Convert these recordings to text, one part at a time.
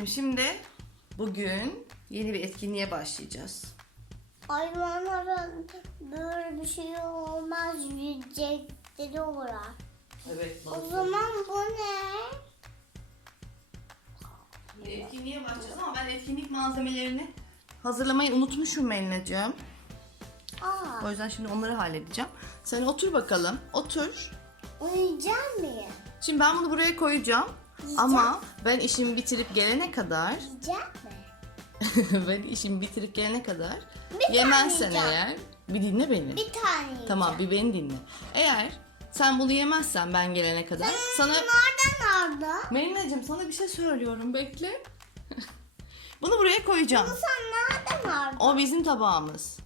Melina'cığım şimdi bugün yeni bir etkinliğe başlayacağız. Hayvanlara böyle bir şey olmaz yiyecekleri uğrar. Evet. O zaman bu ne? Etkinliğe başlayacağız ama ben etkinlik malzemelerini hazırlamayı unutmuşum Melina'cığım. Aa, O yüzden şimdi onları halledeceğim. Sen otur bakalım. Otur. uyuyacak mıyım? Şimdi ben bunu buraya koyacağım. Ama ben işimi bitirip gelene kadar Yiyecek mi? ben işimi bitirip gelene kadar Bir yemezsen eğer bir dinle beni. Bir tane yiyeceğim. Tamam bir beni dinle. Eğer sen bunu yemezsen ben gelene kadar sana Nerede nerede? Melina'cığım sana bir şey söylüyorum bekle. bunu buraya koyacağım. Sen nerede nerede? O bizim tabağımız.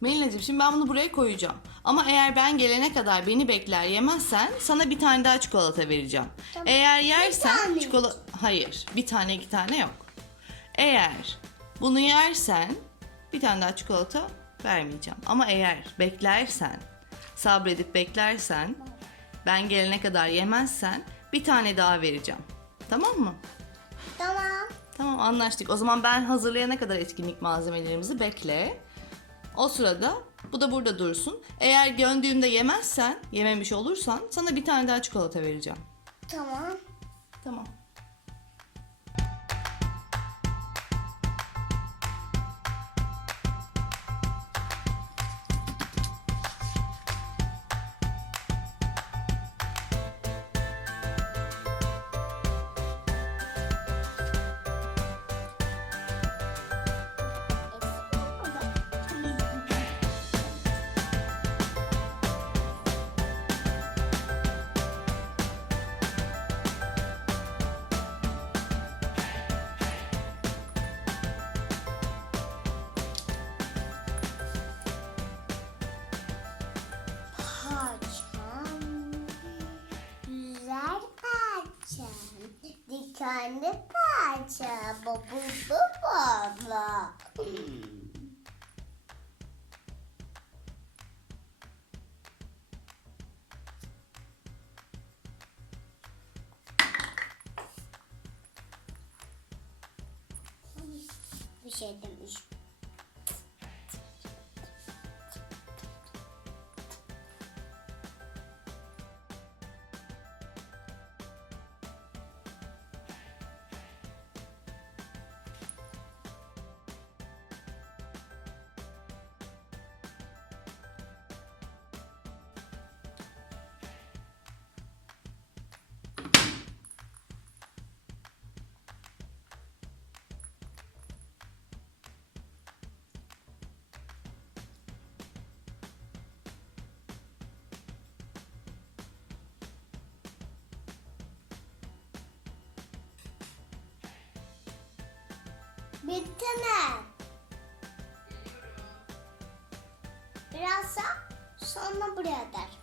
Melina'cığım şimdi ben bunu buraya koyacağım. Ama eğer ben gelene kadar beni bekler yemezsen sana bir tane daha çikolata vereceğim. Tamam. Eğer yersen çikolata... Hayır bir tane iki tane yok. Eğer bunu yersen bir tane daha çikolata vermeyeceğim. Ama eğer beklersen, sabredip beklersen, ben gelene kadar yemezsen bir tane daha vereceğim. Tamam mı? Tamam. Tamam anlaştık. O zaman ben hazırlayana kadar etkinlik malzemelerimizi bekle. O sırada bu da burada dursun. Eğer döndüğümde yemezsen, yememiş olursan sana bir tane daha çikolata vereceğim. Tamam. Tamam. Dikenli parça, babu bu baba. Bir şey demiş. Bitti mi? Biraz da sonra buraya der.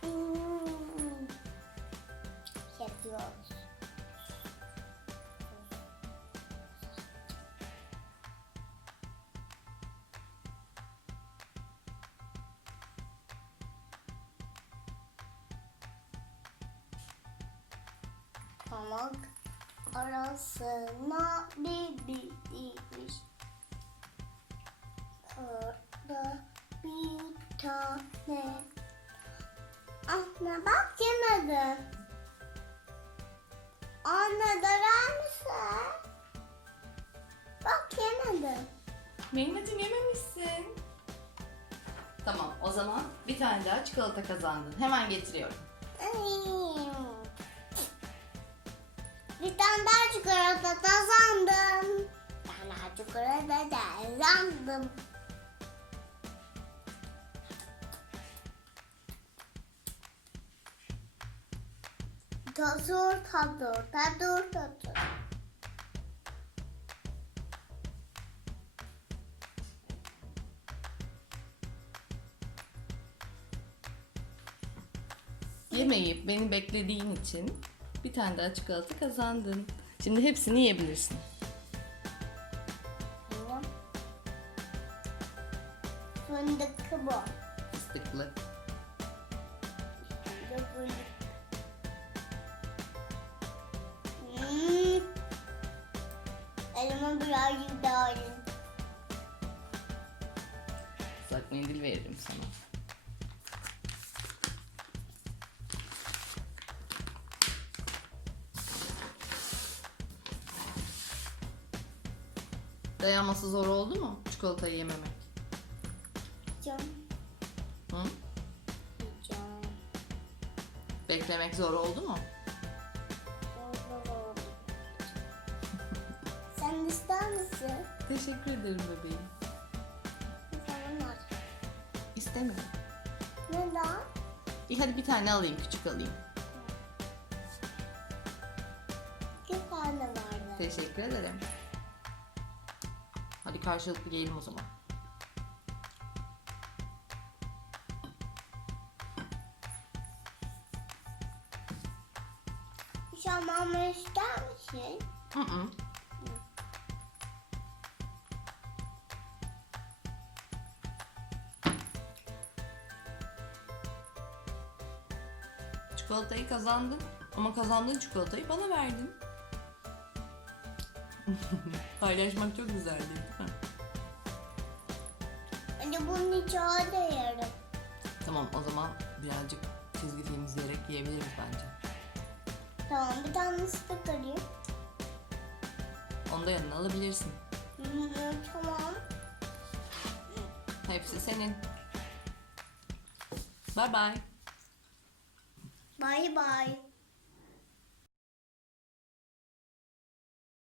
Hmm. Yapıyoruz. Pamak arasına bir bitmiş. Orada bir tane. Anne bak yemedim. Anne darar mısın? Bak yemedim. Melina'cığım yememişsin. Tamam o zaman bir tane daha çikolata kazandın. Hemen getiriyorum. Ay. Bir tane daha çikolata kazandım. Bir tane daha çikolata kazandım. Tazur tazur tazur tazur. Yemeyip beni beklediğin için bir tane daha çikolata kazandın. Şimdi hepsini yiyebilirsin. Bu. Fındıklı bu. Fıstıklı. Hmm. Elime birazcık daha alayım. Uzak mendil veririm sana. Dayanması zor oldu mu çikolatayı yememek? Can. Hı? Can. Beklemek zor oldu mu? Oldu, oldu. Sen ister misin? Teşekkür ederim bebeğim. Var. İstemiyorum. Neden? İyi hadi bir tane alayım küçük alayım. İki tane vardı. Teşekkür ederim. Hadi karşılıklı yiyelim o zaman. Mama ister misin? Hı hı. Çikolatayı kazandın ama kazandığın çikolatayı bana verdin. Paylaşmak çok güzeldi değil mi? Hadi bunun içine de yerim. Tamam o zaman birazcık çizgi film izleyerek yiyebiliriz bence. Tamam bir tanesini de kırayım. Onu da yanına alabilirsin. Hı, Tamam. Hepsi senin. Bye bye. Bye bye.